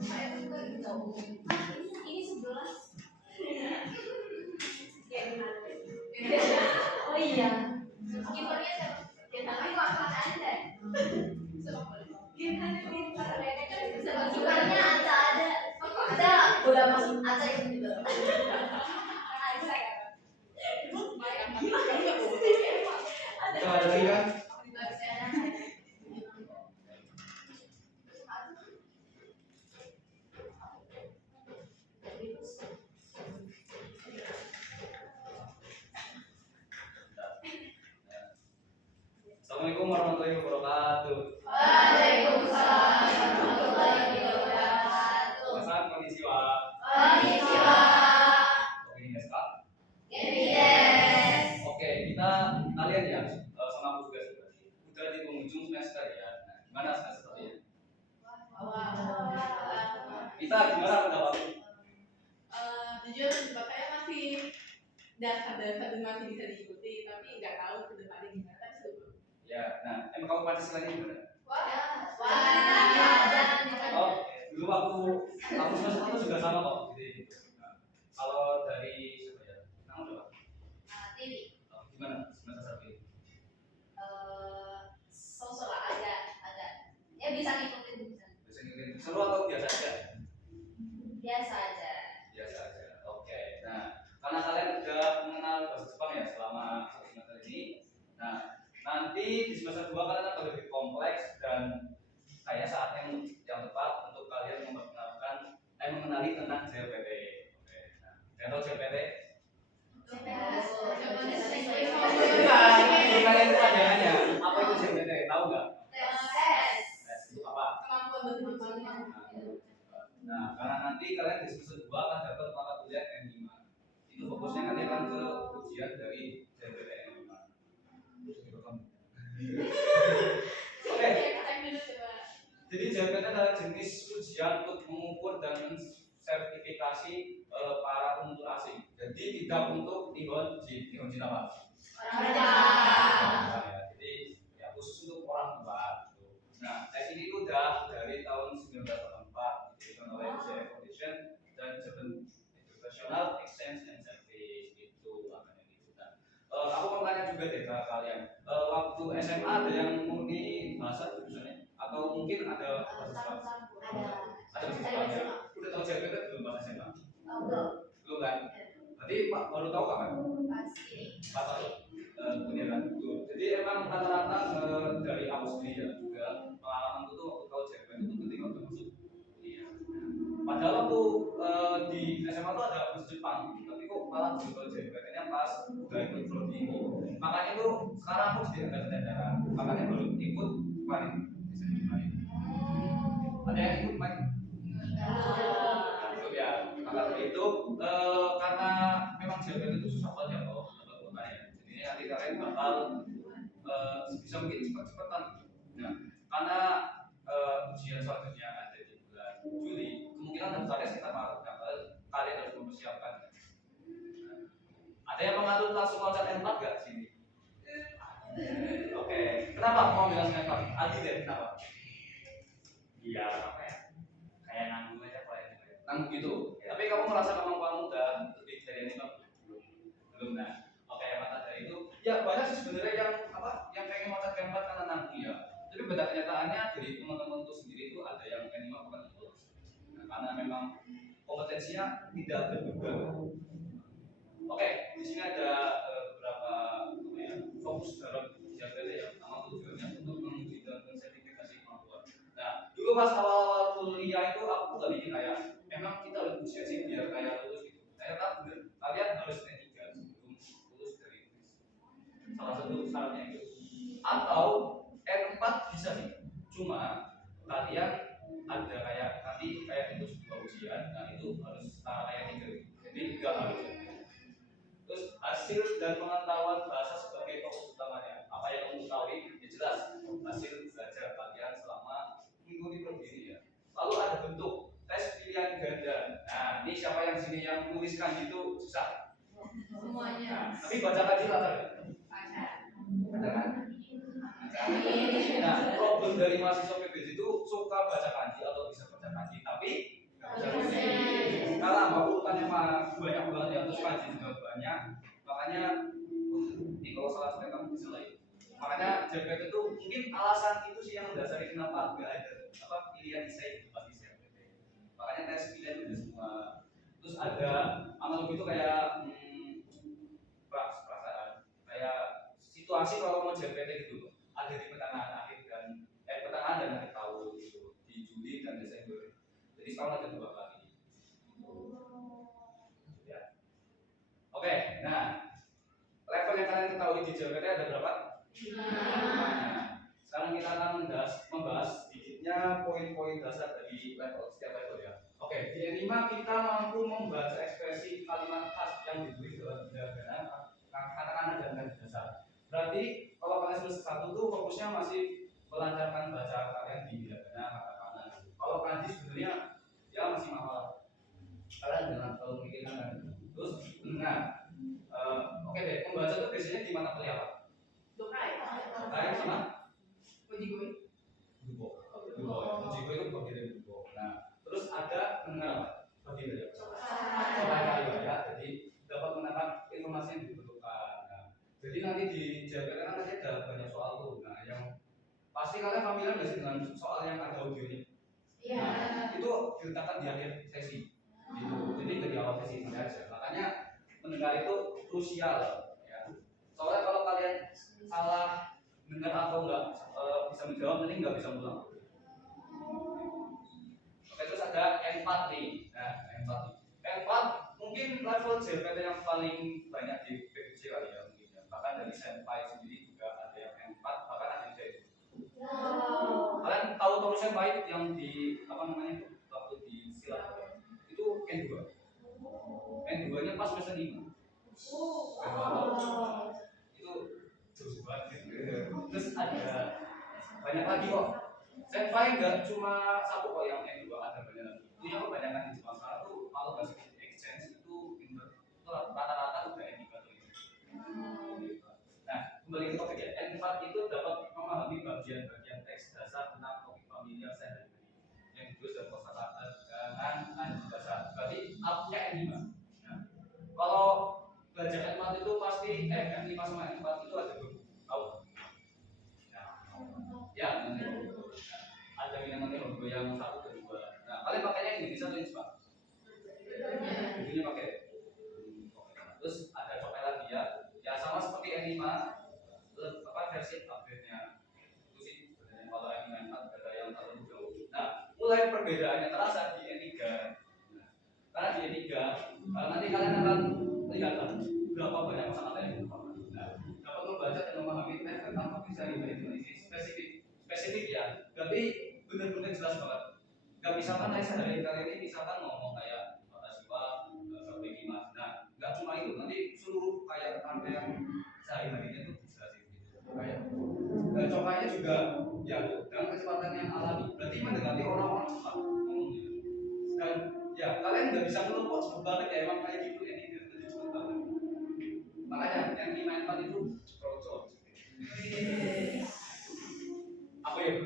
Ini 11. Oh iya. Kipernya siapa? Tapi kok angkat aja. Kipernya ada bola masuk ada yang juga. Ada lagi kan? Assalamualaikum warahmatullahi wabarakatuh. Waalaikumsalam warahmatullahi wabarakatuh. Mas, konnichiwa. Konnichiwa. Oke, ini Kak. Yes. Oke, kalian ya sama aku juga sebenarnya. Udah di penghujung semester ya. Nah, gimana semester tadi? Kita gimana pendapatmu? Jujur tempat saya masih dasar-dasar dan masih bisa diikuti, tapi nggak tahu ke depannya gimana. Tapi seru. Ya, nah, emang kamu Pancasila ini gimana? Oh, dulu waktu aku semester satu juga sama kok. Jadi, kalau dari siapa ya? Kamu coba. Gimana semester satu ini? Sosok ada. Ya bisa ngikutin bisa. Bisa ngikutin seru atau biasa aja? Biasa aja. Biasa aja. Oke. Nah, karena kalian udah mengenal bahasa Jepang ya selama satu semester ini. Nah, nanti di semester 2 kalian akan lebih kompleks dan kayak saat yang tepat untuk kalian mengenali tentang JLPT. Oke. Nah, kalian tahu JLPT? Kalian itu panjangannya. Apa itu JLPT? Tahu nggak? Tes. Tes itu apa? Kemampuan berbicara. Nah, karena nanti kalian di semester 2 akan dapat mata kuliah N5. Itu fokusnya nanti akan ke ujian dari JLPT N5. Oke. Jadi JLPT adalah jenis ujian untuk mengukur dan mensertifikasi para penutur asing. Jadi tidak untuk Nihonjin apa? Jadi ya khusus untuk orang tua. Nah, tes ini udah dari tahun 1984 diberikan oleh JF Foundation dan Japan International Exchange and Service itu namanya gitu. Nah, aku mau tanya juga deh ke kalian. Waktu SMA ada yang murni bahasa jurusannya atau mungkin ada bahasa Jepang? Ada bahasa Jepang ya. Udah tahu JLPT belum bahasa SMA? Belum kan? Berarti Pak baru tahu kapan? Pas kuliah kan. Jadi emang rata-rata dari aku sendiri ya juga pengalaman itu waktu tahu JLPT itu ketika udah masuk kuliah. Padahal waktu di SMA tuh ada bahasa Jepang, tapi kok malah belum tahu JLPT-nya pas udah ikut prodi ini. Makanya tuh sekarang aku jadi agak keteteran. Makanya baru ikut kemarin. Ada yang ikut kemarin? Belum ya. Maka dari itu karena memang JLPT itu susah banget ya kalau dapat kuotanya. Jadi nanti kalian bakal bisa mungkin cepat-cepatan. Nah, karena ujian selanjutnya ada di bulan Juli, kemungkinan daftarnya sekitar Maret. Nah, kalian harus mempersiapkan. Ada yang mengatur langsung loncat N4 nggak di sini? Oke. Kenapa mau bilang N4? Adi deh, kenapa? Iya, apa ya? Kayak nanggung aja kalau yang itu. Nanggung gitu. Ya. Tapi kamu merasa kemampuanmu udah lebih dari ini belum? Belum. Nah, oke, maka dari itu ya banyak sih sebenarnya yang pengen loncat N4 karena nanggung ya. Tapi pada kenyataannya dari teman-teman itu sendiri itu ada yang N5 bukan itu. Nah, karena memang kompetensinya tidak terduga. Oke, di sini ada beberapa fokus dalam JLPT ya. Pertama tujuannya untuk menguji dan mensertifikasi kemampuan. Nah, dulu pas awal kuliah itu aku nggak mikir kayak memang kita harus ujian sih biar kayak lulus gitu. Ternyata benar, kalian harus N3 sebelum lulus dari kuis. Salah satu syaratnya itu. Atau N4 bisa sih, cuma kalian ada kayak nanti kayak itu sebuah ujian, nah itu harus setara kayak 3. Jadi nggak harus. Terus hasil dan pengetahuan bahasa sebagai fokus utamanya. Apa yang kamu ketahui? Ya jelas hasil belajar kalian selama mengikuti program ini ya. Lalu ada bentuk tes pilihan ganda. Nah, ini siapa yang sini yang menuliskan itu susah? Semuanya. Nah, tapi baca kaji latar. Ada kan? Nah, problem dari mahasiswa PBJ itu suka baca kanji atau bisa baca kanji, tapi banyak banget ya, terus kanji juga banyak. Makanya ini kalau salah sampai kamu bisa lagi. Makanya JPT itu mungkin alasan itu sih yang mendasari kenapa nggak ada pilihan desain itu pasti JPT. Makanya tes pilihan udah semua. Terus ada analogi itu kayak perasaan, kayak situasi kalau mau JPT gitu, ada di pertengahan akhir dan pertengahan dan akhir tahun gitu, di Juli dan Desember. Jadi setahun ada 2 kali. Ya. Oke, nah level yang kalian ketahui di JPT ada berapa? 5. Sekarang kita akan membahas sedikitnya poin-poin dasar dari setiap level ya. Oke, di N5 kita mampu membaca ekspresi kalimat khas yang ditulis dalam hiragana, katakana dan kata dasar. Berarti kalau kalian semester 1 tuh fokusnya masih melancarkan baca kalian di hiragana, katakana. Kalau kanji sebenarnya ya masih mahal. Kalian jangan terlalu memikirkan kan. Terus, nah, oke deh, membaca tuh biasanya di mata kuliah apa? Kayak sama? Ojibwe. Dubo. Ojibwe itu bagian dari dubo. Nah, terus ada mendengar apa? Bagian dari apa? Ya, jadi dapat menangkap informasi yang dibutuhkan. Nah, jadi nanti di JPT kan nanti ada banyak soal tuh. Nah, yang pasti kalian familiar nggak sih dengan soal yang ada audionya? Iya. Nah, itu diletakkan di akhir sesi. Gitu. Jadi nggak di awal sesi aja. Makanya mendengar itu krusial. Ya. Soalnya kalau kalian salah dengar atau enggak bisa menjawab nanti nggak bisa pulang. Oke, terus ada N4 nih. Nah, N4 mungkin level JPT yang paling banyak di PPJ kali ya mungkin ya. Bahkan dari Senpai sendiri juga ada yang N4, bahkan ada yang kayak kalian tahu terus Senpai yang di apa namanya waktu di silat itu N2. N2 nya pas semester 5. Itu jauh banget. Terus ada banyak lagi kok. Senpai nggak cuma satu kok yang N2, ada banyak lagi. Itu yang kebanyakan di Jepang sekarang tuh kalau bahasa exchange itu rata-rata udah N3 tuh. Nah, kembali ke topik ya. N4 itu dapat memahami bagian-bagian teks dasar tentang topik familiar sehari-hari yang ditulis dalam kosakata dengan kanji dasar. Berarti up-nya N5. Nah, kalau belajar N4 itu pasti N5 sama N4 itu ada guru. Tahu? Ya, ada yang namanya logo yang 1 dan 2. Nah, kalian pakainya ini bisa tulis Pak. Judulnya pakai. Terus ada cokai lagi ya. Ya sama seperti N5 versi update-nya. Itu sih sebenarnya kalau N5 ada yang terlalu jauh. Nah, mulai perbedaannya terasa di N3. Nah, karena di N3 nanti kalian akan lihat berapa banyak kosakata yang dipakai. Nah, dapat membaca dan memahami teks tentang topik sehari-hari spesifik ya. Berarti benar-benar jelas banget. Gak misalkan teks sehari-hari kalian ini misalkan ngomong kayak Watashiwa, Sabeki Mas. Nah, gak cuma itu, nanti seluruh kayak rangkaian sehari-harinya itu bisa sih gitu. Kayak dan coklatnya juga ya dengan kecepatan yang alami. Berarti mendekati orang-orang cepat ngomongnya. Dan ya kalian nggak bisa keluar kok cepet banget ya emang kayak gitu ya ini jadi cepet banget. Makanya yang dimainkan itu cocok. Apa ya Bu?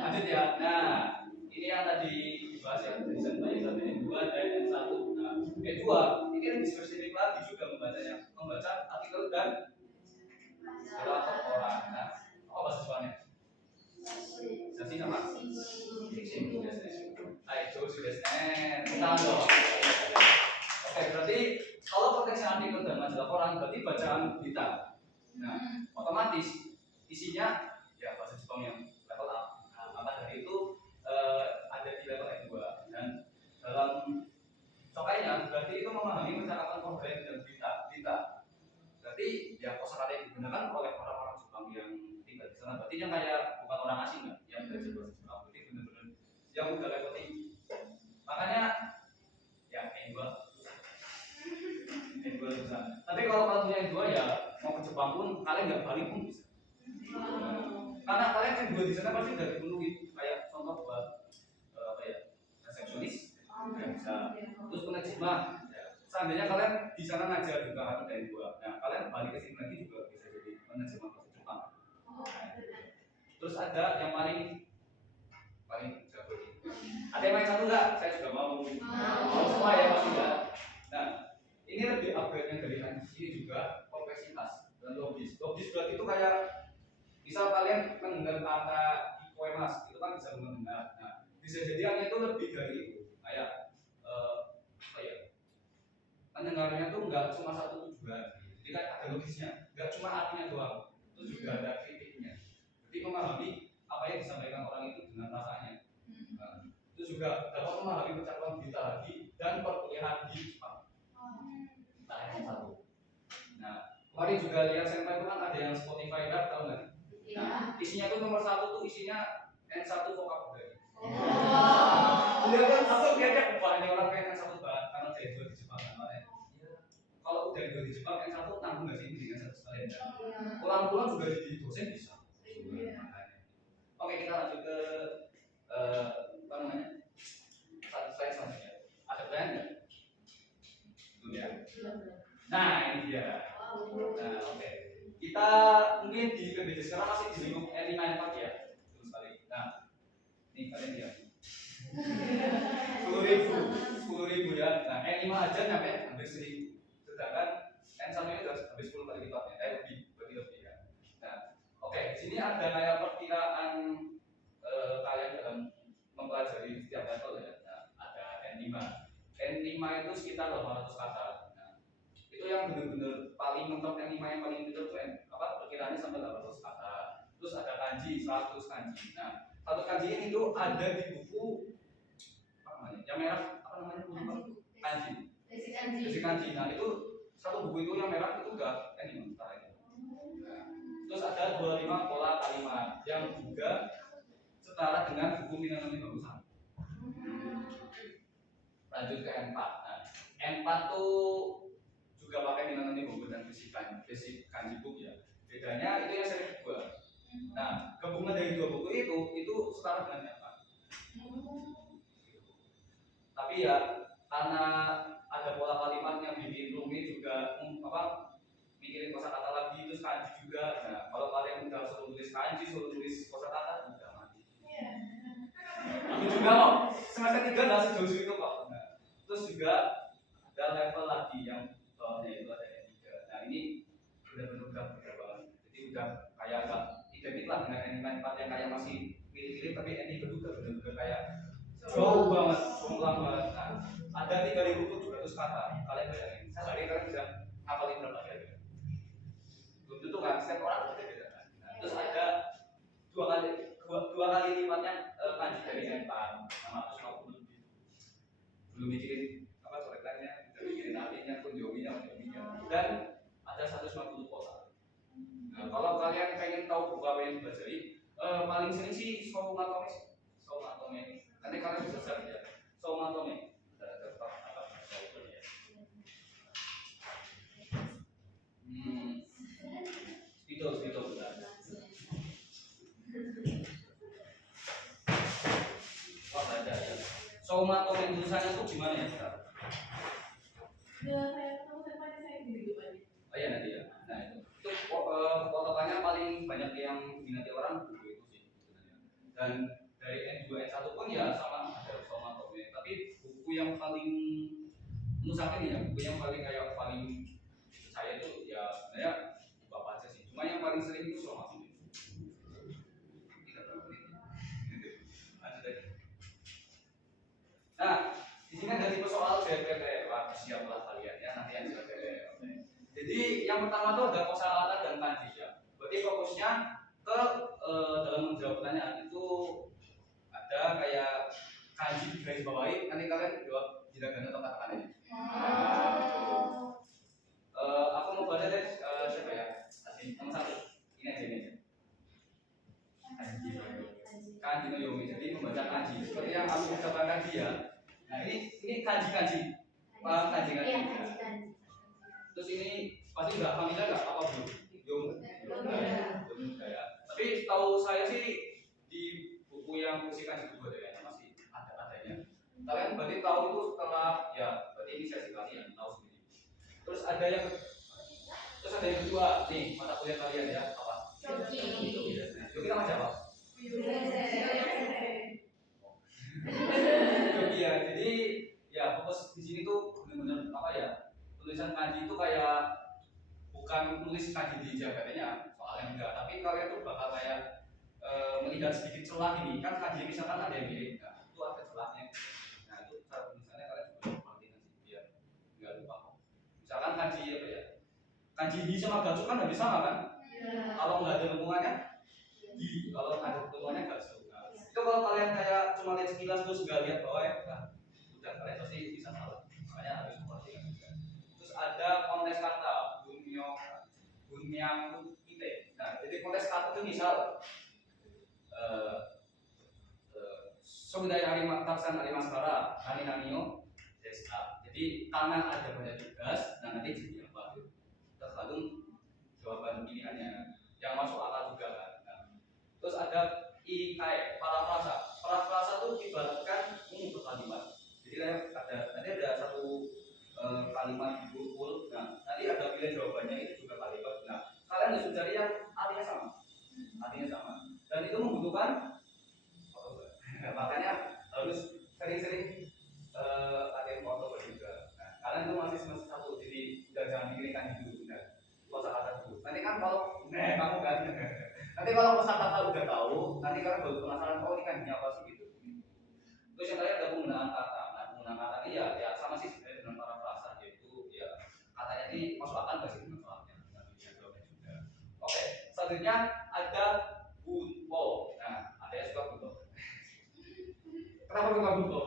Lanjut ya. Nah, ini yang tadi dibahas ya dari Senpai N2 dan N1. Nah, N2 ini lebih spesifik lagi juga membaca artikel dan segala koran. Nah, apa bahasa Jepangnya? Sasi nama? Ayo sudah tangan dong. Oke, berarti kalau konteks artikel dan majalah koran berarti bacaan berita. Nah, otomatis isinya ya bahasa Jepang yang level up. Nah, maka dari itu ada di level N2 dan dalam cokainya berarti itu memahami percakapan korporat dan berita. Berarti ya kosakata yang digunakan oleh orang-orang Jepang yang tinggal di sana. Berarti yang kayak bukan orang asing kan yang belajar bahasa Jepang. Berarti benar-benar yang udah level tinggi. Makanya ya N2 susah. Tapi kalau kalian punya N2 ya mau ke Jepang pun kalian nggak balik pun bisa. Karena kalian N2 di sana pasti udah dipenuhi kayak contoh buat apa ya resepsionis bisa. Terus penerjemah. Seandainya kalian di sana ngajar juga kan dari N2. Nah, kalian balik ke sini lagi juga bisa jadi penerjemah bahasa Jepang. Terus ada yang paling jago ini. Ada yang main satu nggak? Saya juga mau. Mau semua ya pasti ya. Nah, ini lebih upgrade-nya dari anjing ini juga kompleksitas dan logis. Logis berarti itu kayak misal kalian mendengar kata ikoemas itu kan bisa mendengar. Nah, bisa jadi yang itu lebih dari itu. Kayak apa ya? Pendengarannya tuh nggak cuma satu tujuan. Jadi kan ada logisnya, nggak cuma artinya doang. Itu juga ada kritiknya. Jadi memahami apa yang disampaikan orang itu dengan rasanya. Nah, itu juga dapat memahami percakapan kita lagi dan perkuliahan di Jepang. Nah, yang satu. Nah, kemarin juga lihat senpai itu kan ada yang Spotify Rap, tahu nggak? Nah, isinya tuh nomor satu tuh isinya N1 vocabulary. Dia kan aku diajak ini orang kayak N1 banget karena dari dua di Jepang kemarin. Kalau udah dua di Jepang N1 nanggung nggak sih dengan satu sekalian? Pulang-pulang juga jadi dosen bisa. Oke, kita lanjut ke apa namanya? Satu slide selanjutnya. Ada pertanyaan nggak? Belum ya. Nah, ini dia. Nah, oke. Kita mungkin di PBJ sekarang masih di lingkup N5 ya. Terus sekali. Nah, ini kalian lihat. 10.000 ya. Nah, N5 aja nyampe hampir 1.000. Sedangkan N1 ini sudah hampir 10 kali lipatnya. Lebih, berarti lebih ya. Nah, oke. Di sini ada kayak perkiraan kalian dalam mempelajari setiap level ya. Nah, ada N5. N5 itu sekitar 800 kata. Nah, itu yang benar-benar paling mentok N5 yang paling pintar tuh apa perkiraannya sampai 800 kata. Terus ada kanji 100 kanji. Nah, 100 kanji ini tuh ada di buku apa namanya? Yang merah apa namanya? Kanji. Basic kanji. Nah, itu satu buku itu yang merah itu udah N5 ini. Nah, terus ada 25 pola kalimat yang juga setara dengan buku Minanoni Bagusan. Lanjut ke N4. Nah, N4 tuh juga pakai Minanoni Bagusan dan basic kanji book ya. Bedanya itu yang seri 2. Nah, gabungan dari dua buku itu setara dengan N4. Tapi ya karena ada pola kalimat yang bikin rumit juga mikirin kosakata lagi terus kanji juga. Nah, kalau kalian udah suruh tulis kanji, suruh tulis kosakata udah mati. Aku juga kok semester 3 nggak sejauh itu kok. Nah, terus juga ada level lagi yang bawahnya itu ada N3. Nah, ini benar-benar berbeda banget. Jadi udah kayak agak identik lah dengan N4 yang kayak masih mirip-mirip, tapi N3 juga benar-benar kayak jauh banget, jomplang banget. Nah, ada 3.700 kata. Kalian bayangin, sehari kalian bisa hafalin berapa kali? Belum tentu kan, setiap orang berbeda. Nah, terus ada dua kali lipatnya kanji dari N4, 650 lebih. Belum mikirin apa coretannya, belum mikirin artinya, kunjominya, dan ada 150 pola. Nah, kalau kalian pengen tahu buku apa yang dipelajari, paling sering sih Somatome. Nanti kalian bisa cari ya. Somatome. Itu benar. Wah, ada ya. Somatome tulisannya tuh gimana ya? Ya, saya tahu saya gitu aja. Oh iya nanti ya. Nah itu potongannya paling banyak yang diminati orang buku itu sih sebenarnya. Dan dari N2 N1 pun ya sama ada Somatome. Tapi buku yang paling menurut ya, buku yang paling kayak paling saya itu ya sebenarnya bapak aja sih. Cuma yang paling sering itu Somatome. Nah, di sini ada tipe soal JPT. Wah, siaplah kalian ya nanti yang JPT. Jadi yang pertama itu ada kosakata dan kanji ya. Berarti fokusnya ke dalam menjawab pertanyaan itu ada kayak kanji di garis bawahi. Nanti kalian jawab hiragana atau katakana ini. Aku mau baca deh siapa ya? Nomor 1. Ini aja. Kanji no yomi. Jadi membaca kanji. Seperti yang aku ucapkan kanji ya. Nah ini kanji. Paham kanji. Terus ini pasti udah familiar nggak apa belum? Belum ya. Tapi tahu saya sih di buku yang musik kanji kedua kayaknya masih adanya. Kalian berarti tahu itu setelah ya berarti ini sesi kalian tahu sendiri. Terus ada yang kedua nih mata kuliah kalian ya apa? Yogi nama siapa? sini tuh benar-benar apa ya, tulisan kanji itu kayak bukan tulis kanji di jabatannya soalnya enggak, tapi kalian tuh bakal kayak melihat sedikit celah ini kan kanji misalkan ada yang mirip, nah itu ada celahnya, nah itu cara tulisannya kalian juga perhatikan sih biar nggak lupa kok. Misalkan kanji apa ya, kanji hi sama gatsu kan habis sama kan, kalau nggak ada hubungannya hi, kalau ada hubungannya gatsu. Nah, itu kalau kalian kayak cuma lihat sekilas terus nggak lihat bawah ya, nah, udah kalian pasti bisa salah, makanya harus memperhatikan juga. Terus ada konteks kata bunyang ite. Nah, jadi konteks kata itu misal Sogdaya Arima Taksan Arima Skara Nani Nanio Desta. Jadi karena ada banyak tugas, nah nanti jadi apa? Tergantung jawaban pilihannya yang masuk akal juga kan. Nah, terus ada ikai parafrasa. Parafrasa itu ibaratkan mengubah kalimat. Jadi nanti ada satu kalimat full. Nah, nanti ada pilihan jawabannya itu juga kalimat. Nah, kalian harus mencari yang artinya sama. Artinya sama. Dan itu membutuhkan makanya harus sering-sering latihan foto juga. Nah, kalian itu masih semester 1, jadi udah jangan mikirin dulu, udah kosakata dulu. Nanti kan kalau kamu kan, nanti kalau kosakata udah tahu, nanti kalian baru penasaran, oh ini kan apa sih gitu. Terus yang terakhir ada penggunaan kata. Nah, penggunaan kata ini ya sama sih sebenarnya dengan parafrasa, yaitu ya katanya ini masuk akal nggak sih dengan soalnya. Nah, bisa jawabnya juga. Oke, selanjutnya ada bunpo. Nah, ada yang suka bunpo. Kenapa suka bunpo?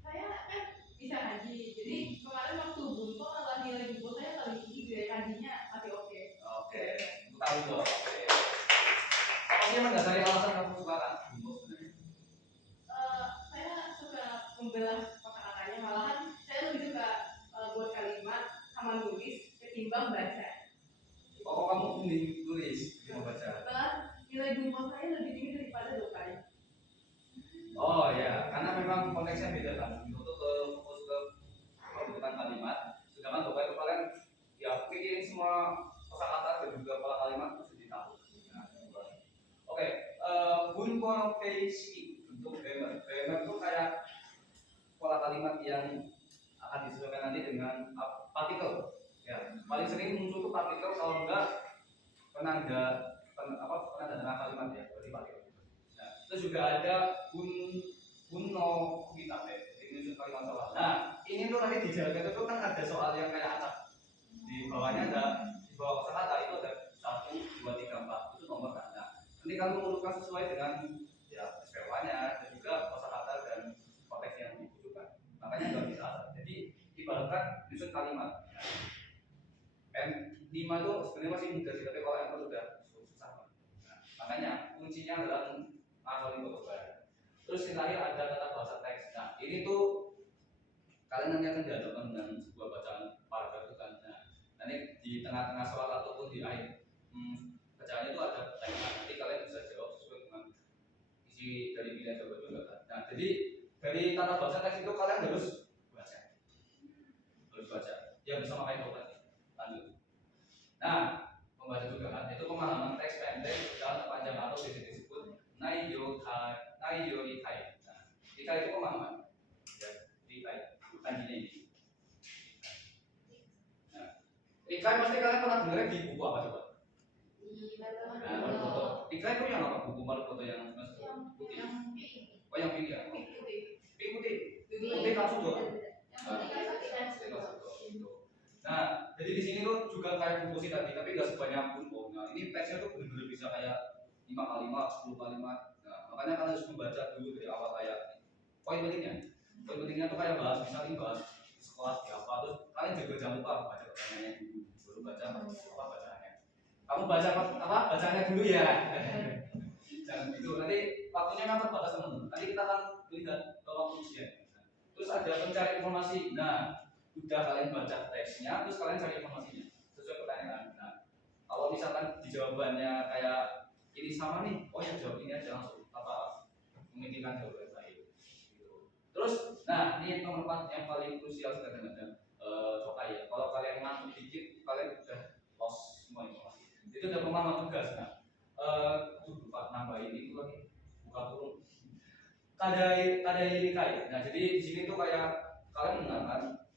Saya kan bisa haji, jadi kemarin waktu bunpo malah nilai bunpo saya paling tinggi dari hajinya masih oke. Oke, buka bunpo. Oke. Apa sih yang mendasari alasan kamu suka kan bunpo sebenarnya? Saya suka membelah kata-katanya, malahan saya lebih suka buat kalimat sama nulis ketimbang baca. Oh, kamu mending tulis mau baca. Malah nilai bunpo saya lebih tinggi daripada dokai. Oh ya, karena memang konteksnya beda kan. Itu ke fokus ke pembentukan kalimat, sedangkan dokai itu kalian ya pikirin semua kosakata dan juga pola kalimat itu jadi tahu. Nah, oke, bunpo peishi untuk grammar. Grammar itu kayak pola kalimat yang akan disesuaikan nanti dengan partikel. Ya, paling sering muncul tuh partikel kalau enggak penanda tengah kalimat ya, berarti partikel. Nah, itu juga ada bunno kita ini menyusun kalimat soal. Nah, ini tuh nanti dijaga itu kan ada soal yang kayak acak. Di bawahnya ada di bawah kosakata itu ada 1, 2, 3, 4 itu nomor kan. Nah, nanti kamu urutkan sesuai dengan ya SPW-nya dan juga kosakata dan konteks yang dibutuhkan. Makanya nggak bisa asal. Jadi ibaratkan menyusun kalimat. M5 itu sebenarnya masih mudah sih, tapi kalau M sudah susah. Nah, makanya kuncinya adalah menghafal itu kebaran. Terus yang terakhir ada tata bahasa teks. Nah, ini tuh kalian nanti akan dihadapkan dengan sebuah bacaan paragraf itu kan. Nah, nanti di tengah-tengah soal ataupun di akhir bacaannya itu ada pertanyaan. Nanti kalian bisa jawab sesuai dengan isi dari pilihan jawaban juga kan. Nah, jadi dari tata bahasa teks itu kalian harus baca. Harus baca. Ya bisa memakai dompet. Lanjut. Nah, membaca juga kan. Itu pemahaman teks pendek dalam panjang atau disebut naiyo ikai. Nah, ikai itu pemahaman. Ya, ikai bukan ini. Nah, ikai pasti kalian pernah dengar di buku apa coba? Nah, baru foto. Ikai itu yang apa? Buku baru foto yang putih. Oh, yang pink ya? Pink putih. Putih katsudo. Nah, jadi di sini tuh juga kayak buku sih tadi, tapi nggak sebanyak bunpo. Nah, ini teksnya tuh benar-benar bisa kayak 5 kalimat, 10 kalimat. Nah, makanya kalian harus membaca dulu dari awal kayak poin pentingnya. Poin pentingnya tuh kayak bahas, misalnya bahas sekolah di apa, terus kalian juga jangan lupa baca pertanyaannya dulu, baru baca apa bacaannya. Kamu baca apa bacaannya dulu ya. Jangan gitu. Nanti waktunya kan terbatas teman-teman. Nanti kita akan lihat waktu ujian. Terus ada pencari informasi. Nah, udah kalian baca teksnya, terus kalian cari informasinya sesuai pertanyaan. Nah, kalau misalkan di jawabannya kayak ini sama nih, oh yang jawab ini aja langsung apa memikirkan jawaban lain. Gitu. Terus, nah ini nomor 4 yang paling krusial kadang-kadang cokai ya. Kalau kalian ngantuk dikit, kalian udah lost semua informasi. Itu udah pemahaman tugas. Nah, lupa nambahin itu lagi buka turun. Kadai ini kayak. Nah, jadi di sini tuh kayak kalian mendengarkan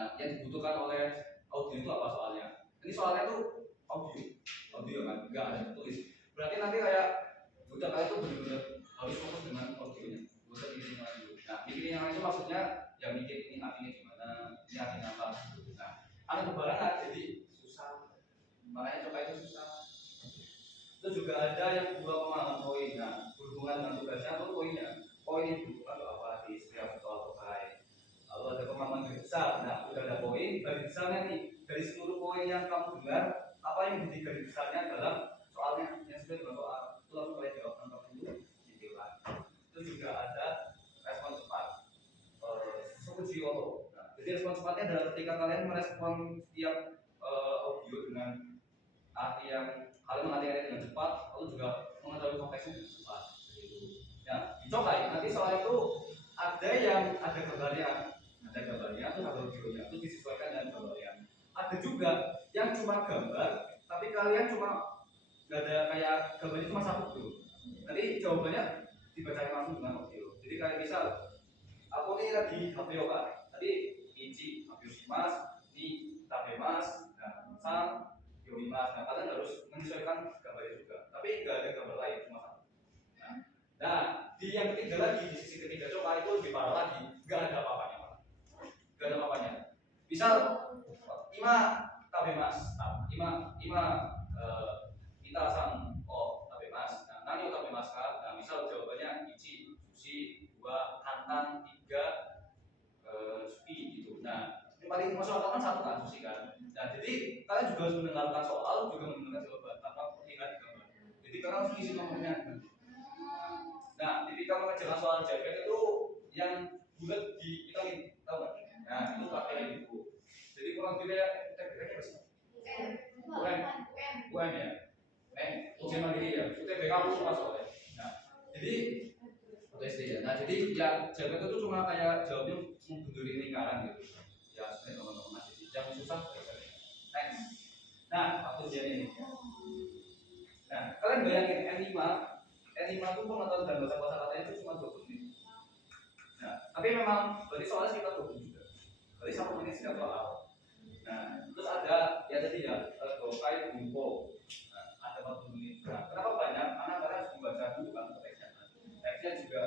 Nah, yang dibutuhkan oleh audio itu apa soalnya? Ini soalnya tuh audio kan, nggak ada tulis. Berarti nanti kayak udah kalian tuh benar-benar harus fokus dengan audionya, nggak usah bikin yang lain dulu. Nah, bikin yang lain itu maksudnya ya mikir ini artinya gimana, ini artinya apa. Nah, ada kebarangan jadi susah. Makanya coba itu susah. Terus juga ada yang dua pemahaman poin. Nah, berhubungan dengan tugasnya atau poinnya. Poin itu atau apa di setiap soal terkait. Lalu ada pemahaman garis besar. Nah, udah ada poin garis besarnya nih. Dari seluruh poin yang kamu dengar, apa yang menjadi garis besarnya dalam soalnya yang sesuai dengan soal. Itu langsung kalian jawab tanpa itu ditilang. Terus juga ada respon cepat. Sukuji auto. Nah, jadi respon cepatnya adalah ketika kalian merespon setiap audio dengan arti yang kalian mengartikannya dengan cepat, lalu juga mengetahui konteksnya dengan cepat. Ya, dicoba nanti soal itu ada yang ada gambarnya, terus ada videonya, itu disesuaikan dengan gambarnya. Ada juga yang cuma gambar, tapi kalian cuma nggak ada kayak gambarnya cuma satu tuh. Nanti jawabannya dibacakan langsung dengan audio. Jadi kayak misal, aku ini lagi video kan, tadi Ici, video Mas, ini Tabe Mas, dan Sang, Mas. Nah, kalian harus menyesuaikan gambarnya juga. Tapi nggak ada gambar lain, cuma satu. Nah, di yang ketiga lagi, di sisi ketiga coba itu lebih parah lagi, nggak ada apa-apanya, nggak ada apa-apanya. Misal, Ima Tabe Mas, Ima kita Sang, Tabe Mas. Nah, nanya Tabe Mas kan. Nah, misal jawabannya Ici, Susi, 2, Hantan, 3, Supi gitu. Nah, yang paling masuk akal kan satu kan Susi kan. Nah, jadi kalian juga harus mendengarkan soal, juga mendengarkan jawaban tanpa melihat gambar. Jadi kalian harus isi nomornya. Nah, ketika mengerjakan soal jaket itu yang bulat dihitungin, tahu nggak? Nah, itu pakai itu. Jadi kurang lebih kayak UTBK apa sih? UN ya. Ujian mandiri ya. UTBK aku suka soalnya. Nah, jadi UTSD ya. Nah, jadi ya jaket itu cuma kayak jawabnya mundurin lingkaran gitu. Ya, sebenarnya teman-teman masih yang susah. Next. Nah, waktu ujian ini. Nah, kalian bayangin N5 itu pengetahuan dan bahasa katanya itu cuma 20 menit. Nah, tapi memang berarti soalnya sekitar 20 juga. Berarti 1 menit setiap soal. Nah, terus ada ya tadi ya, dokai bumpo. Nah, ada 40 menit. Nah, kenapa banyak? Karena kalian harus membaca dulu kan teksnya. Teksnya juga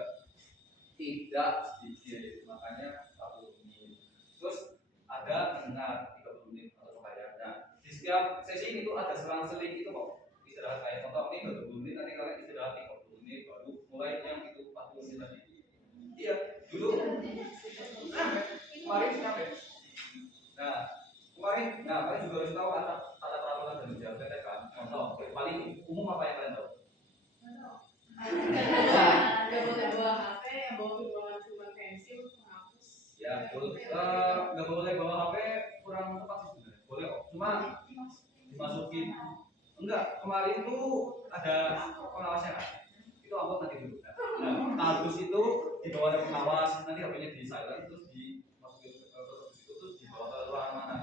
tidak sedikit, makanya 40 menit. Terus ada mendengar 30 menit atau kebayang. Nah, di setiap sesi ini tuh ada selang-seling itu kok. Istirahat kayak contoh ini 20 menit, nanti kalian istirahat 30 menit baru mulai yang itu 40 menit tadi. Iya, dulu kemarin sampai. Nah, kalian juga harus tahu tata peraturan dan jawabannya kan. Contoh, paling umum apa yang kalian tahu? Nggak boleh bawa HP, yang bawa ruangan cuma pensil, penghapus. Ya, nggak boleh bawa HP, kurang tepat sih sebenarnya. Boleh kok, cuma dimasukin. Enggak, kemarin tuh ada pengawasnya kan? Itu amplop nanti dulu. Nah, habis itu di bawah ada pengawas, nanti HP-nya di silent terus dimasukin ke situ terus dibawa ke ruangan mana.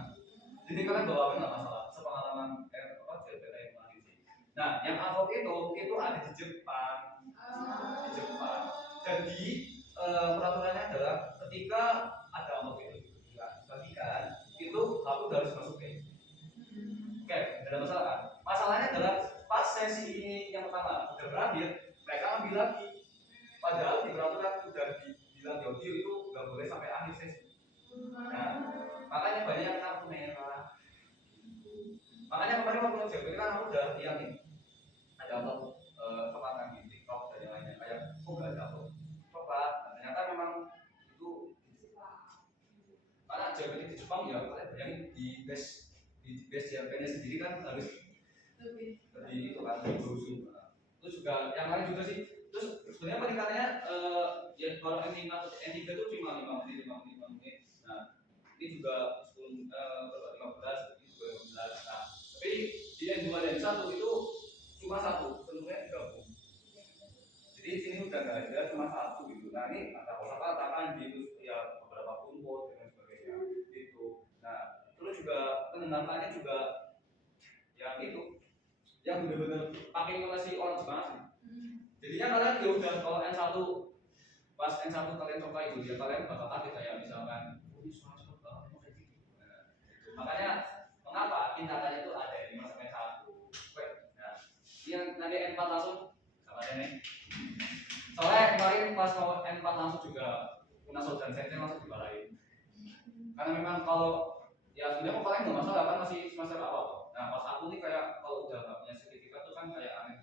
Jadi kalian bawa HP nggak masalah. Sepengalaman JPT yang kemarin sih. Nah, yang amplop itu ada di Jepang. Di Jepang. Jadi peraturannya adalah ketika ada amplop itu dibagikan, itu aku harus masukin. Oke, tidak ada masalah kan? Masalahnya adalah pas sesi ini yang pertama udah berakhir, mereka ambil lagi. Padahal di peraturan sudah dibilang di audio itu nggak boleh sampai akhir sesi. Nah, makanya banyak yang kartu merah. Makanya kemarin waktu JPT kan aku udah lihat nih, ada apa kepatan di TikTok dan yang lainnya kayak nggak ada apa. Coba, ternyata memang itu karena JPT di Jepang ya kalian bayangin di base JPT sendiri kan harus lebih itu kan lebih berusul. Terus juga yang lain juga sih. Terus sebenarnya peningkatannya ya kalau N3 itu cuma 5 menit. Nah, ini juga 15, ini juga 15. Nah, tapi di N2 dan 1 itu cuma satu, seluruhnya digabung. Jadi di sini udah nggak ada cuma satu gitu. Nah, ini ada kosakata kan gitu ya beberapa kumpul dan sebagainya gitu. Nah, terus juga pendengarannya juga yang itu yang benar-benar pakai notasi orang Jepang sih. Jadinya kalian ya udah kalau N1 pas N1 kalian coba itu ya kalian bakal kaget kayak misalkan ini suara cepet banget kayak gitu. Makanya mengapa tingkatannya itu ada 5 sampai 1. Oke. Nah, yang nanti N4 langsung sama ini. Soalnya kemarin pas mau N4 langsung juga Unasul dan Sense langsung dimarahin. Karena memang kalau ya sebenarnya kalian nggak masalah kan masih semester awal. Nah pas aku nih kayak kalau udah nggak punya sertifikat tuh kan kayak aneh.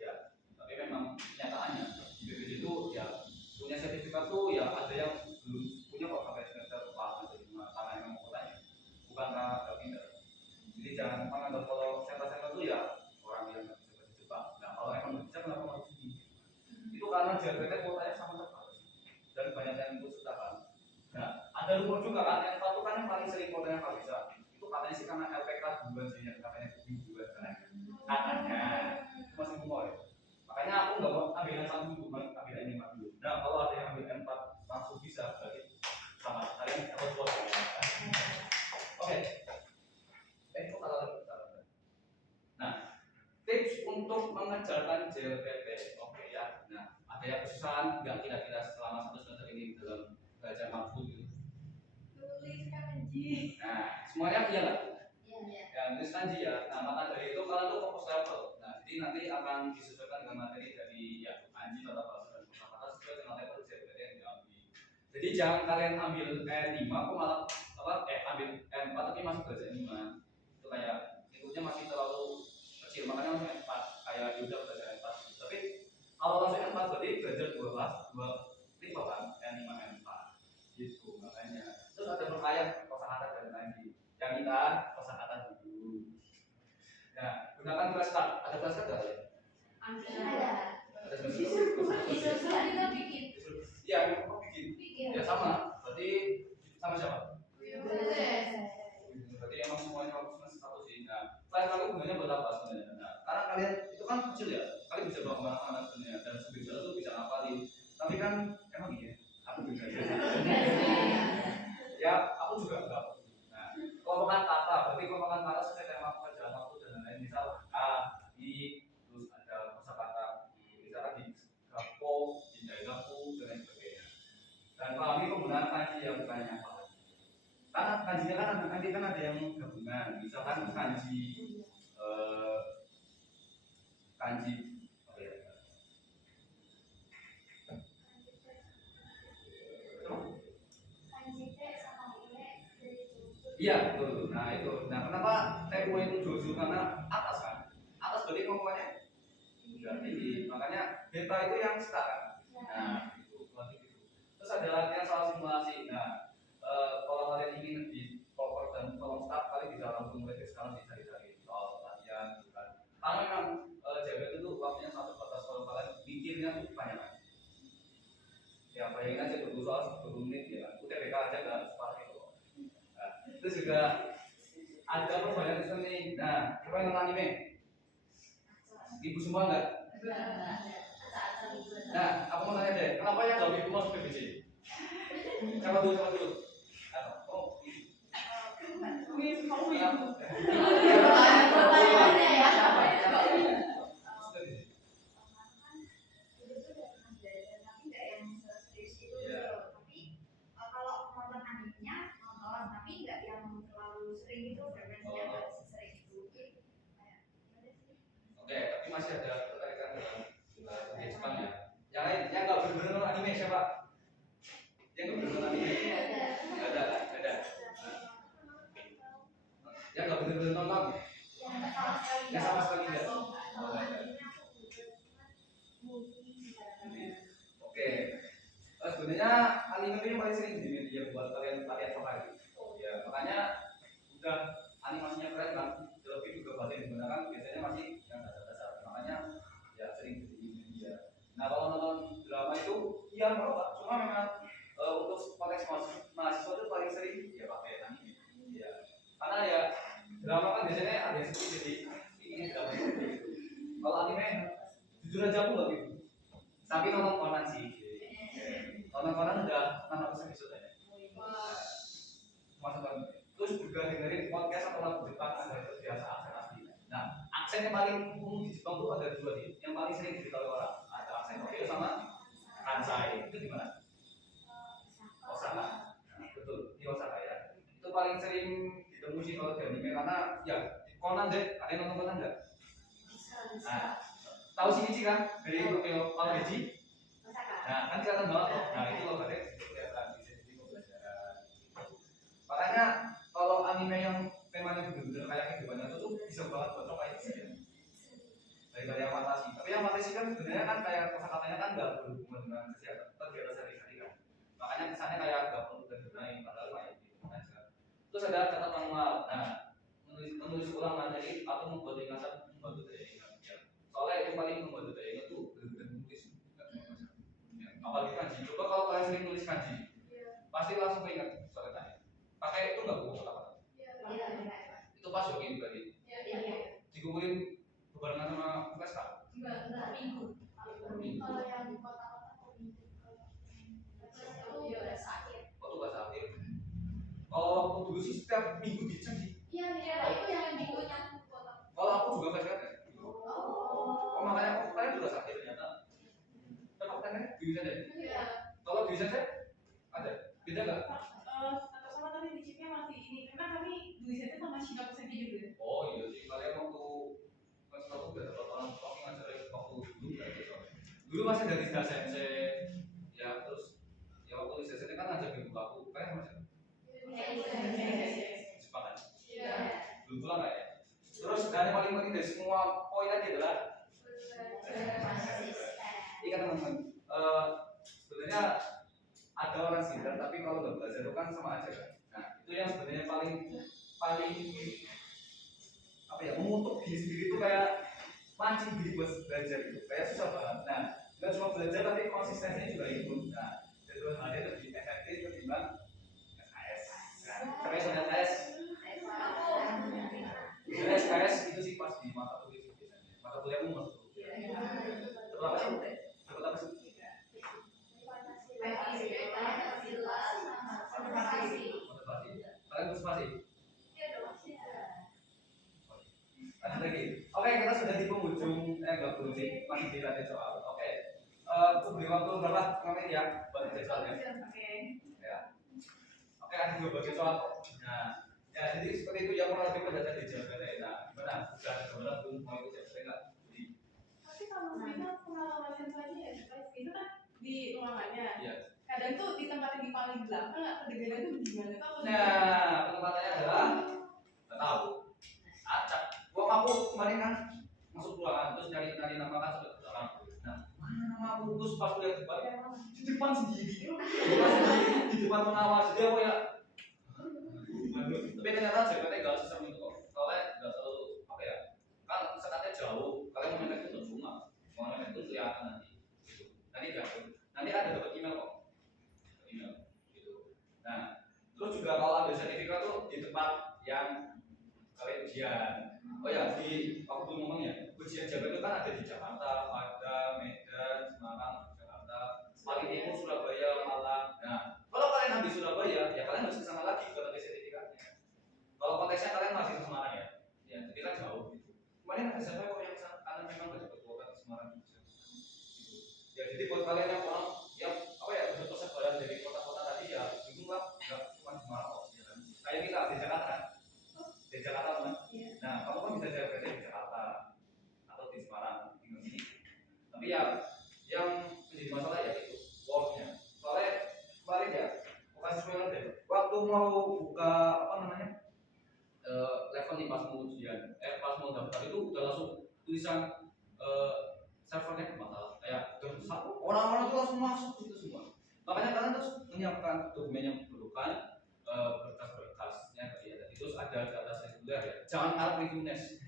Ya, tapi memang kenyataannya di BPJ itu ya punya sertifikat tuh ya ada yang belum punya kok sampai semester 4 atau 5 karena memang kotanya bukan karena nggak pintar. Jadi jangan menganggap kalau sentra-sentra tuh ya orang yang nggak bisa bahasa Jepang. Nah kalau emang nggak bisa kenapa mau sini? Itu karena JLPT kuotanya sama terbatas dan banyak yang ikut serta kan. Nah ada rumor juga kan yang satu kan yang paling sering kuotanya nggak bisa. Itu katanya sih karena LPK duluan sih yang katanya booming duluan katanya itu masih rumor ya. Makanya aku nggak mau ambil yang satu dulu, ambil yang 5 dulu. Nah kalau ada yang ambil N4 langsung bisa berarti sama kalian dapat kuota. Oke. Kok kalau nah tips untuk mengejarkan JLPT, oke ya. Nah, ada yang kesusahan nggak kira-kira selama 1 semester ini dalam belajar mampu gitu? Tulis kanji. Nah, semuanya iya nggak? Iya. Ya, tulis kanji ya. Nah, maka dari itu kalian tuh fokus level. Nah, jadi nanti akan disesuaikan dengan materi dari ya kanji, tata bahasa dan kosakata sesuai dengan level JLPT yang diambil. Jadi jangan kalian ambil N5 kok malah ambil N4 tapi masih belajar 5. Itu kayak ikutnya masih terlalu kecil, makanya langsung N4 kayak udah belajar N4. Tapi kalau langsung N4 berarti belajar 2 kelas 2 tipe kan N5 N4 gitu makanya. Terus ada berkayat kosakata dan kanji. Yang kita kosakata dulu. Nah, gunakan flashcard. Ada flashcard nggak ya? Ada. Ada flashcard. Bisa kita bikin. Iya, aku bikin. Ya sama. Berarti sama siapa? Berarti emang semuanya harus satu sih. Nah, flash kalian gunanya buat apa sebenarnya? Nah, karena kalian itu kan kecil ya, kalian bisa bawa kemana-mana sebenarnya dan sebisa itu bisa ngapalin. Tapi kan emang iya, aku juga ya. Ya, aku juga enggak. Nah, kelompokan kata, berarti kelompokan kata sesuai dengan pekerjaan waktu dan lain-lain. Misal A, I, terus ada kosakata, misalnya di gapo, di daigaku dan lain sebagainya. Dan pahami penggunaan kanji yang bukan yang apa. Karena kanjinya kan nanti kan ada yang gabungan, misalkan kanji kanji apa ya? Iya betul. Nah itu. Nah kenapa TU itu jojo karena atas kan? Atas berarti ngomongnya udah tinggi. Makanya beta itu yang start kan? Nah itu berarti gitu. Terus ada latihan soal simulasi. Nah kalau kalian ingin lebih proper dan tolong start kalian bisa langsung mulai dari sekarang dicari-cari soal latihan gitu kan. Karena memang jaga itu waktunya satu batas kalau kalian mikirnya tuh banyak kan. Ya bayangin aja 20 soal 10 menit ya kan. UTBK aja nggak separah itu. Nah, terus juga ada perbandingan sistem nih. Nah, siapa yang nonton anime? Ibu semua nggak? Nah, aku mau tanya deh, kenapa yang nggak ibu masuk PBJ? Siapa dulu? Oh, ini. Kamu yang Oke, tapi masih ada ketertarikan dengan budaya Jepang ya. Yang lain, yang nggak benar-benar nonton anime siapa? Yang nggak benar-benar anime? Nggak ada. Yang nggak benar-benar nonton? Yang sama sekali nggak? Oke. Sebenarnya anime ini paling sering di media buat kalian favorit. Ya, makanya udah animasinya keren kan. Lebih juga bahasa yang digunakan biasanya masih yang dasar-dasar. Makanya ya sering di media. Nah kalau nonton drama itu iya nggak apa, cuma memang untuk konteks mahasiswa itu paling sering ya pakai anime. Ya, karena ya drama kan biasanya ada yang sedih jadi ini drama itu. Kalau anime jujur aja aku nggak gitu. Tapi nonton Conan sih. Nonton Conan udah 600 episode ya. Masuk banget. Terus juga dengerin podcast atau lagu Jepang agar terbiasa aksen asli. Nah, aksen yang paling umum di Jepang itu ada dua sih. Yang paling sering diketahui orang ada aksen Tokyo sama Kansai. Itu gimana? Osaka. Nah, betul, di Osaka ya. Itu paling sering sih kalau di anime karena ya Conan deh, ada yang nonton Conan nggak? Nah, tahu Shinichi kan dari Tokyo Mawareji? Nah, kan kelihatan banget loh. Nah, itu loh berarti kelihatan di sini pembelajaran. Makanya kalau anime yang temanya bener-bener kayak kehidupan itu tuh bisa banget cocok kayak gitu. Daripada yang fantasi. Tapi yang fantasi kan sebenarnya kan kayak kosakatanya kan nggak berhubungan dengan kesehatan, kegiatan sehari-hari kan. Makanya kesannya kayak nggak perlu dibenahi padahal kayak gitu aja. Terus ada catatan manual. Nah, menulis ulang materi atau membuat ingatan membantu daya ingat. Ya. Soalnya yang paling membantu daya ingat tuh benar-benar menulis. Ya. Apalagi kanji. Coba kalau kalian sering nulis kanji, pasti langsung ingat soalnya. Pakai itu nggak buku kata-kata. Itu pas jokin berarti. Dikumpulin bebarengan sama PSK. Enggak minggu. Kalau yang di kota-kota itu tugas akhir. Oh, tugas akhir. Kalau waktu dulu sih setiap minggu dicek sih. Iya, itu yang minggunya kota. Kalau aku juga PSK kan. Oh, makanya aku kalian tugas akhir ternyata. Tapi kan di Wisata deh. Kalau di Wisata ada beda nggak? Atau sama tapi diceknya masih ini karena kami tulisannya sama Shina Kuseki juga. Oh iya sih, kalian waktu pas aku udah dapat orang tua ngajarin waktu dulu kan gitu. Dulu masih dari sensei, ya terus ya waktu di sensei kan ngajarin buku aku, kayak macam Jepang kan? Belum pulang nggak ya? Terus dan yang paling penting dari semua poin tadi adalah ini kan teman-teman, sebenarnya ada orang sindar tapi kalau nggak belajar itu kan sama aja kan. Nah itu yang sebenarnya paling apa ya, mengutuk diri sendiri itu kayak mancing diri buat belajar gitu, kayak susah banget. Nah nggak cuma belajar tapi konsistensinya juga ikut. Nah itu hal yang lebih efektif ketimbang SKS. Nah SKS dan SKS SKS itu sih pas di mata kuliah biasanya. Mata kuliah umum masuk. Dapat apa sih? Dapat apa sih? Motivasi. Kalian motivasi? Lanjut lagi. Oke, kita sudah di penghujung, enggak belum sih, masih di lantai soal. Oke, aku beri waktu berapa menit ya buat baca soalnya? Ya. Oke, ada 2 bagian soal. Nah, ya jadi seperti itu ya kurang lebih penjelasan di jawaban. Nah, gimana? Sudah ada gambaran belum? Mau ikut ya? Saya nggak. Tapi kalau kita pengalaman siswanya ya itu kan di ruangannya. Iya. Kadang tuh ditempatin di paling belakang atau kedengeran tuh gimana tuh? Nah, penempatannya adalah nggak tahu. Acak. Gua aku kemarin kan masuk ruangan terus nyari nama kan sampai ke belakang. Nah, mana nama aku terus pas lihat di depan sendiri. Di depan pengawas. Jadi aku ya. Tapi ternyata JPT nggak sesering itu kok. Soalnya nggak terlalu apa ya? Kan sekatnya jauh. Kalian mau nyontek itu cuma, mau nyontek itu kelihatan nanti. Gitu. Nanti ada dapat email kok. Email. Gitu. Nah, terus juga kalau ada sertifikat tuh di tempat yang kalian ujian. Oh ya, di waktu ngomongnya, ujian JPT itu kan ada di Jakarta, Padang, Medan, Semarang, Jakarta, paling timur Surabaya, Malang. Nah, kalau kalian habis Surabaya, ya kalian harus ke sana lagi buat ambil sertifikatnya. Kalau konteksnya kalian masih ke Semarang ya, ya jadi kan jauh gitu. Kemarin ada siapa kok yang sana karena memang gak dapat kuota di Semarang gitu. Ya jadi buat kalian yang orang yang apa ya bentuk persebaran dari kota-kota tadi ya bingung lah, nggak cuma Semarang kok. Ya kan? Kayak kita di Jakarta kan, di Jakarta kan. Nah kamu kan bisa JPT di Jakarta atau di Semarang tinggal sini. Tapi ya yang menjadi masalah ya itu worknya. Soalnya kemarin ya bukan spoiler deh. Waktu mau buka apa namanya level nih pas mau ujian, pas mau daftar itu udah langsung tulisan servernya bermasalah. Kayak orang-orang tuh langsung masuk itu semua. Makanya kalian terus menyiapkan dokumen yang diperlukan, berkas-berkasnya tadi terus ada data sekunder ya. Jangan harap Wikunes.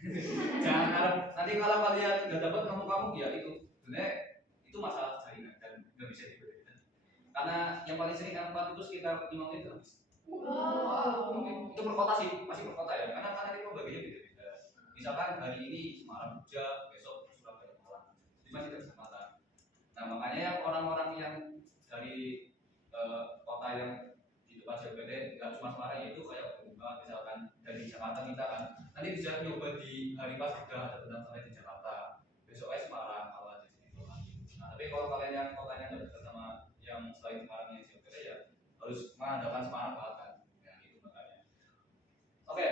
Jangan harap nanti kalau kalian nggak dapat kamu ya itu sebenarnya itu masalah jaringan dan nggak bisa diberikan. Karena yang paling sering L4 itu sekitar 5 menit habis. Wow. Itu per kota sih, masih per kota ya. Karena itu pembagiannya beda-beda. Misalkan hari ini Semarang, Jogja, besok Surabaya, Malang. Jadi masih ada kesempatan. Nah makanya orang-orang yang dari kota yang di depan JPT nggak cuma Semarang ya itu kayak berubah. Misalkan dari Jakarta kita kan nanti bisa nyoba di hari pas sudah ada pendaftaran di Jakarta. Besoknya Semarang kalau ada di situ lagi. Nah tapi kalau kalian yang kotanya nggak dekat sama yang selain Semarang yang JPT ya harus mengandalkan Semarang bahkan. Ya itu makanya. Oke.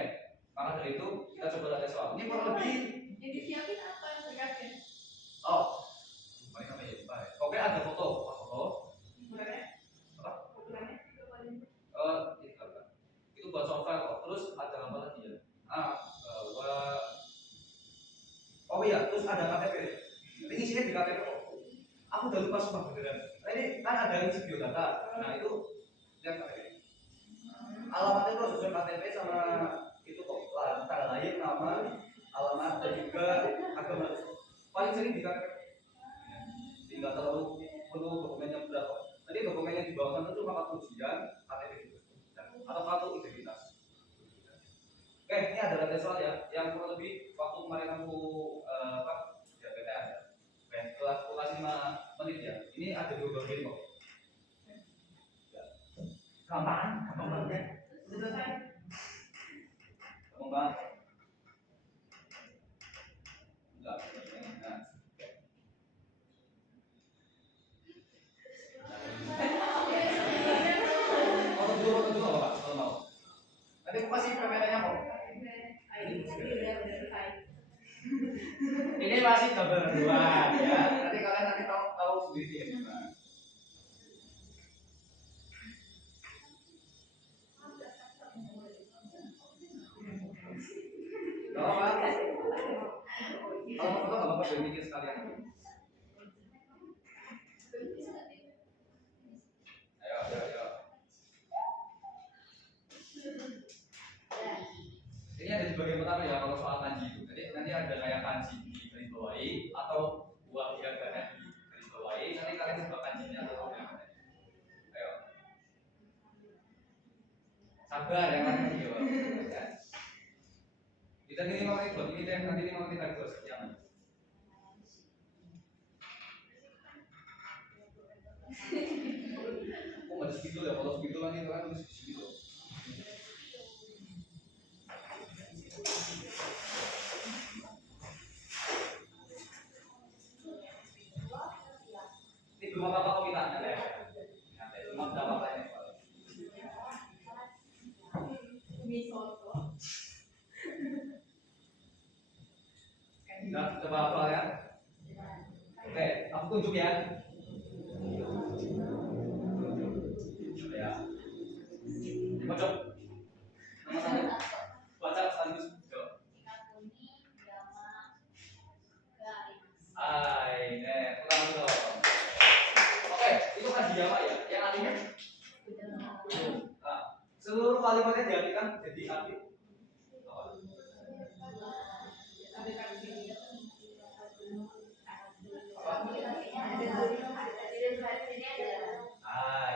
Maka dari itu kita coba latihan soal. Ini kurang lebih. Yang disiapin apa berkasnya? Oh, kemarin sampai jadi lupa ya. Oke, ada foto. Ukurannya? Apa? Ukurannya? Itu buat software kok. Terus ada apa lagi ya? Oh iya, terus ada KTP. Ini isinya di KTP kok. Aku udah lupa sumpah beneran. Nah, ini kan ada yang biodata. Nah itu yang KTP. Alamatnya itu sesuai KTP sama itu kok. Tanggal lahir, nama, alamat dan juga agama. Paling sering di KTP. Tidak terlalu perlu dokumennya berapa. Nanti dokumen yang dibawakan itu cuma kartu ujian, KTP juga, atau kartu identitas. Oke, ini ada latihan soal ya, yang kurang lebih waktu kemarin aku ya PTN. Oke, setelah aku kasih 5 menit ya, ini ada 2 bagian kok. Gampang banget. Sudah selesai. Gampang banget. Enggak, nah. Foto dulu apa, kalau mau. Nanti aku kasih PPT-nya kok. Ini masih gambar dua ya. Nanti kalian tahu sendiri ya. Kalau apa? Kalau foto nggak apa-apa, biar mikir sekalian. Ayo. Ini ada di bagian pertama ya, kalau soal kanji itu. Jadi nanti ada kayak kanji di garis bawahi atau buah hiragana di garis bawahi. Nanti kalian coba kanjinya atau apa? Ayo. Sabar ya kan jawab. Kita ini 5 menit buat ini deh, nanti 5 menit lagi buat sekian. Oh, ada segitu ya, kalau segitu kan itu kan tulis segitu. Ini belum apa-apa kok kita ya. Cuma berapa banyak. Mie soto. Nah, coba hafal ya. Oke, aku tunjuk ya. Ya. Pojok. Nama satu. Baca sekaligus. Coba. Ulang dong. Oke, itu kan diama ya. Yang artinya? Nah, seluruh kalimatnya diartikan jadi arti.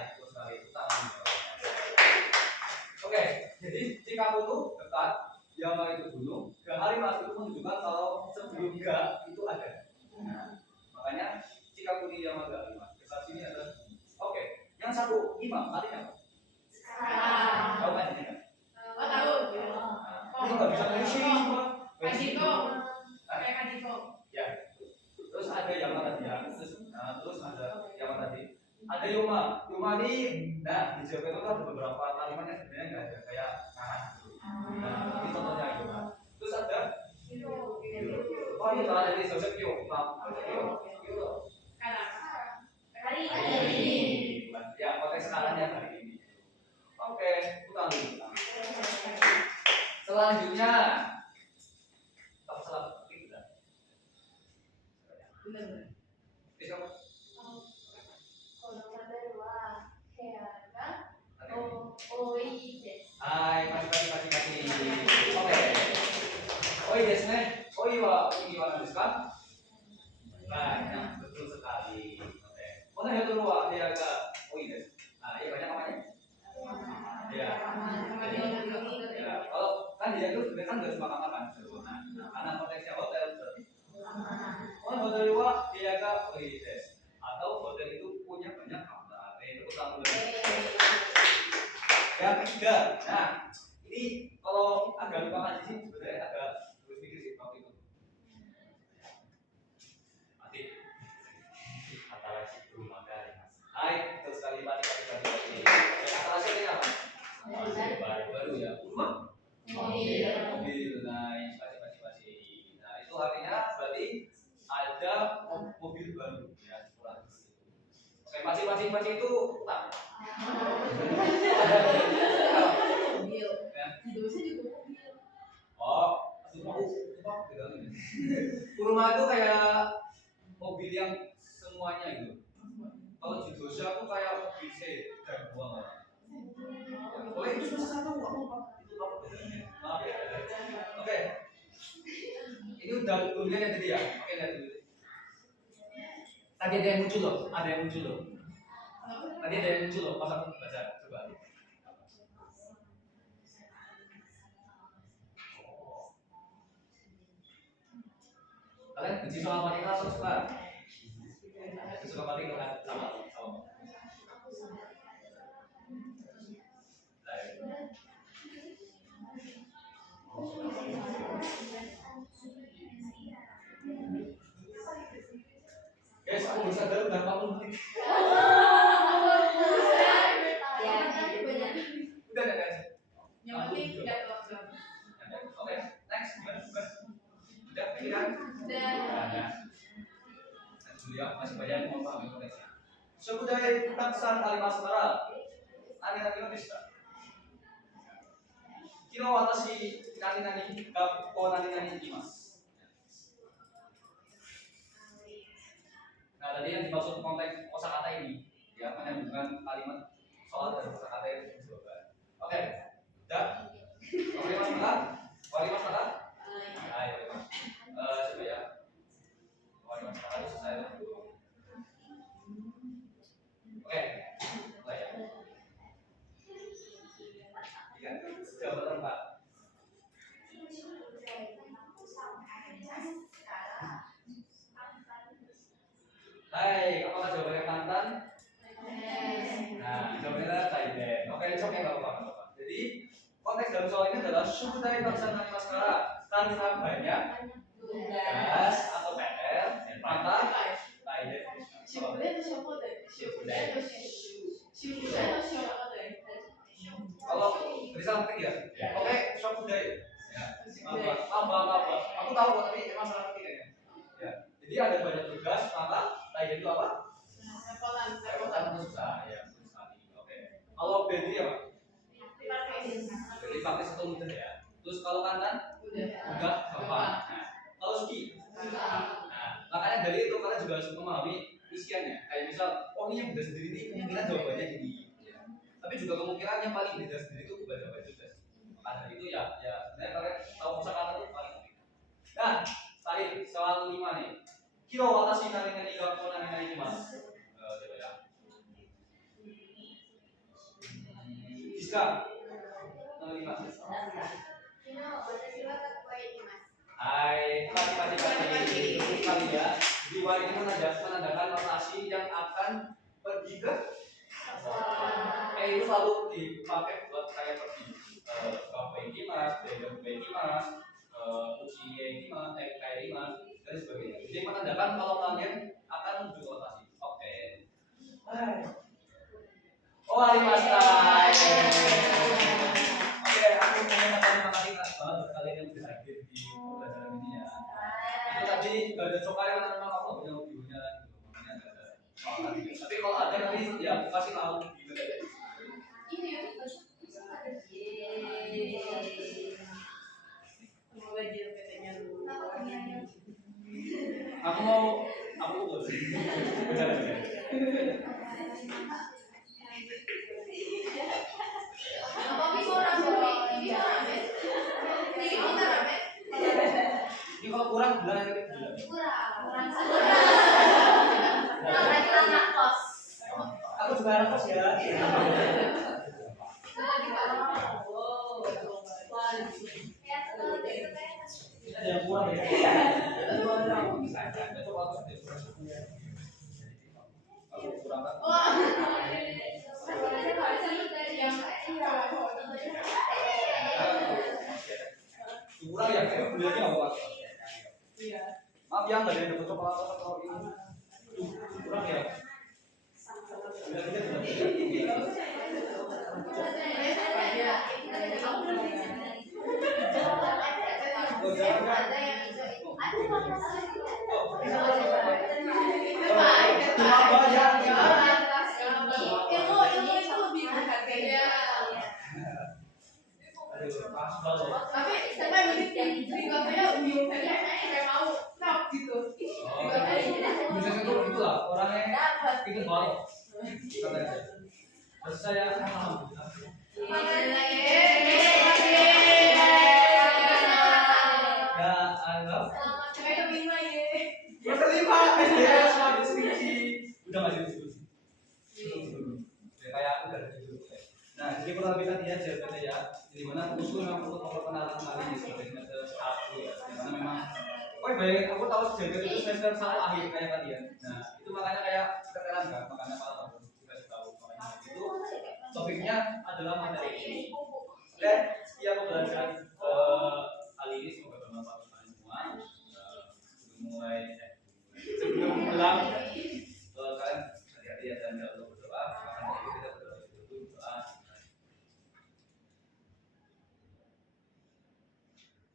Itu sekali utama. Oke, jadi jika butuh dekat, Yama itu gunung, Harimas itu menunjukkan kalau sebelum ga itu ada. Nah, makanya jika kuni Yama ga Harimas, dekat sini ada. Oke, yang satu imam artinya apa? Tahu kan ini kan? Tahu. Itu nggak bisa ngisi semua. Kajiko. Kayak kajiko. Ya. Terus ada Yama tadi ya. Terus ada Yama tadi. Ada Yoma ini, nah di Jawa itu ada beberapa kalimat yang sebenarnya nggak ada kayak kanan gitu. Nah ini contohnya Yoma. Terus ada oh itu ada di Joseph Kyo. Hari ini. Ya konteks sekarang ya hari ini. Oke, utang dulu. Selanjutnya kamu salah ketik udah. Benar. Bisa kamu? Kasih. Oke. Oi desu ne. Oi wa gimana desu ka? Banyak, betul sekali. Oke. Mana yang kedua dia agak oi desu. Nah, iya banyak namanya. Ya. Ya. Kalau kan dia itu sebenarnya kan nggak cuma kamar kan, nah, karena konteksnya hotel berarti. Hotel dua dia agak oi desu. Atau hotel itu punya banyak kamar. Itu utama. Yang ketiga, nah ini kalau agak lupa ngaji sih sebenarnya agak harus mikir sih waktu itu. Mati. Kata lagi rumah dari mas. Hai, betul sekali mati. Kata lagi ini apa? Baru ya. Rumah? Mobil. itu utang. Mobil. Ya. Indonesia juga mobil. Oh, sumpah gitu. Kurma itu kayak mobil yang semuanya gitu. Kalau Judosha aku kayak mobil C dan buang orang. Boleh itu cuma satu apa? Itu apa bedanya? Maaf ya. Oke. Ini udah kemudian yang tadi ya. Oke, lihat dulu. Tadi ada yang muncul loh. Tadi ada yang muncul loh. Pas aku baca, coba. Kalian benci soal matematika atau suka? Suka matematika sama. Guys, aku bisa sadar udah 40 menit. Udah ada. Yang penting nggak telat banget. Oke, next. Udah pikiran? Dan Ya, masih banyak yang mau paham konteksnya. Subudaya taksan alimasmara. Ani bisa. Kira watashi nani gakko nani ikimasu. Nah, tadi yang dimaksud konteks kosakata ini, ya, menyambungkan kalimat soal dari kosakata yang jawaban. Oke, dah. Wali mas maka? Ayo, coba ya. Wali mas maka itu selesai. Oke, mulai ya. Tiga, jawaban 4. Hai, apakah jawabannya mantan? Nah, jawabannya Taiben. Oke, oke, nggak apa-apa. Jadi, konteks dalam soal ini adalah Subudaya taksan alimasmara. Karena banyak tugas atau PR, maka Taiben. Shibudaya itu siapa deh? Shibudaya itu siapa deh? Kalau bisa ngerti ya? Oke, Subudaya. Ya, apa? Aku tahu kok, tapi masalah ketikanya. Ya, jadi ada banyak tugas, maka Taiben itu apa? Repotan itu susah, ya, susah. Oke. Kalau Bedri apa? Jadi pakai satu mudah ya. Terus kalau kanan udah gampang. Nah, kalau Suki, nah, makanya dari itu kalian juga harus memahami isiannya. Kayak misal, oh ini yang beda sendiri ini kemungkinan jawabannya gini. Ya. Tapi juga kemungkinan yang paling beda sendiri itu baca juga. Maka dari itu ya sebenarnya kalian tahu kosakata itu paling penting. Nah, tadi soal 5 nih. Kiro watashi nani gakko nani ikimasu. Coba ya. Iska. Nomor 5. Hai, pagi sekali ya. Jiwa ini menandakan lokasi yang akan pergi ke. Itu selalu dipakai buat kayak pergi. Ikimas, ikimas, ikimas, ikimas, dan sebagainya. Jadi menandakan kalau kalian akan menuju ke lokasi. Oke. Oh, arimashita. Oke, aku mau terima kasih banget kalian yang sudah hadir di pembelajaran ini ya. Itu tadi nggak ada coklat yang memang aku punya videonya, makanya nggak ada soal tadi. Tapi kalau ada nanti ya aku kasih tahu gitu. Ini ya, semoga JLPT-nya dulu. Aku boleh. Ini kalau kurang bilang aja kurang. Aku juga anak kos ya. Ada yang kurang ya. Aku kurang kan? Kurang ya, kayak beliaunya apa? Iya. Maaf ya, nggak ada yang dapat coklat atau ini. Kurang ya. harganya. Aduh, pas banget. Tapi saya mirip di kafenya Union Fairnya saya mau stop gitu. Di kafenya Bisa itu itulah orangnya ikut banget. Katanya. Terus saya alhamdulillah. Ya, anggap. Sampai kelima ya. Yang kelima, SDM sama deskripsi. Udah nggak jadi diskusi. Ya kayak aku udah gitu. Nah, jadi kurang lebih tadi ya JLPT ya. Di mana usul memang untuk perkenalan kali ini sebagai semester 1 ya. Karena memang bayangin aku tahu JLPT itu semester 1 akhir kayak tadi ya. Nah, itu makanya kayak keteran kan, makanya malah dikasih tahu makanya itu topiknya adalah materi ini. Oke, ya pembelajaran kali ini semoga bermanfaat untuk kalian semua. Sebelum pulang kalian hati-hati ya dan jangan lupa berdoa. Karena itu kita berdoa.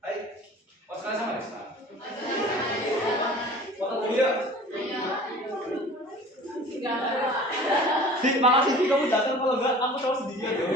Hai, pasangan sama Desa. Foto dulu ya. Dik, makasih Dik kamu datang, kalau enggak aku tahu sendiri aja.